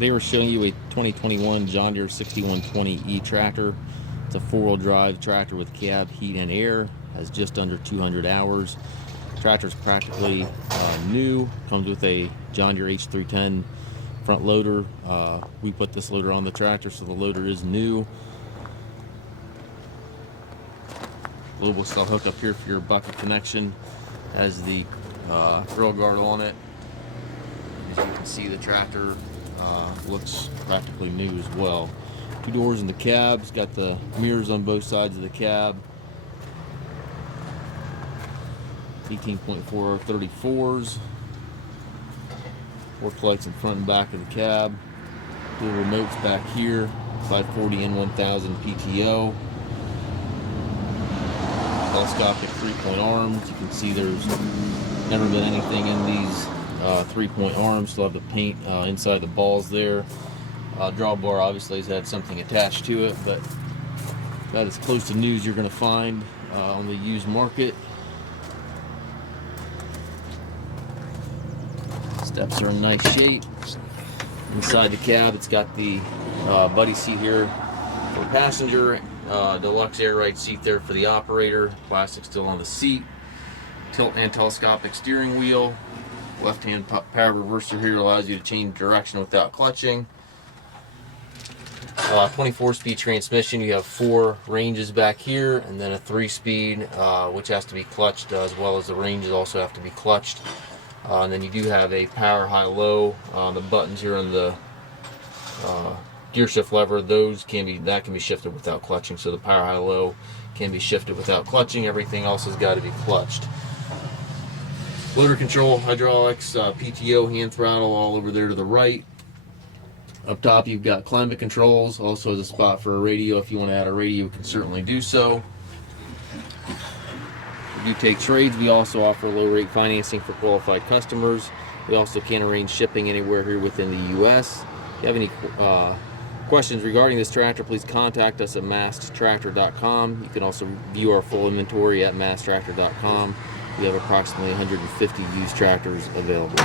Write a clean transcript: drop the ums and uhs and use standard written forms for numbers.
Today we're showing you a 2021 John Deere 6120E tractor. It's a four-wheel drive tractor with cab, heat, and air. Has just under 200 hours. Tractor's practically new. Comes with a John Deere H310 front loader. We put this loader on the tractor, so the loader is new. Global style hook up here for your bucket connection. Has the grill guard on it. As you can see, the tractor looks practically new as well. Two doors in the cab. It's got the mirrors on both sides of the cab. 18.4 34s. Fork lights in front and back of the cab. Dual remotes back here. 540 and 1000 PTO. Telescopic 3-point arms. You can see there's never been anything in these 3-point arms. Still have the paint inside the balls there. Drawbar obviously has had something attached to it, but about as close to new as you're going to find on the used market. Steps are in nice shape. Inside the cab, it's got the buddy seat here for passenger. Deluxe air ride seat there for the operator. Plastic still on the seat. Tilt and telescopic steering wheel. Left hand power reverser here allows you to change direction without clutching. 24-speed transmission. You have 4 ranges back here, and then a 3-speed, which has to be clutched, as well as the ranges also have to be clutched. And then you do have a power high-low. The buttons here on the gear shift lever, that can be shifted without clutching. So the power high-low can be shifted without clutching. Everything else has got to be clutched. Loader control, hydraulics, PTO hand throttle all over there to the right. Up top you've got climate controls. Also has a spot for a radio. If you want to add a radio, you can certainly do so. We do take trades. We also offer low rate financing for qualified customers. We also can arrange shipping anywhere here within the US. If you have any questions regarding this tractor, please contact us at masttractor.com. You can also view our full inventory at masttractor.com. We have approximately 150 used tractors available.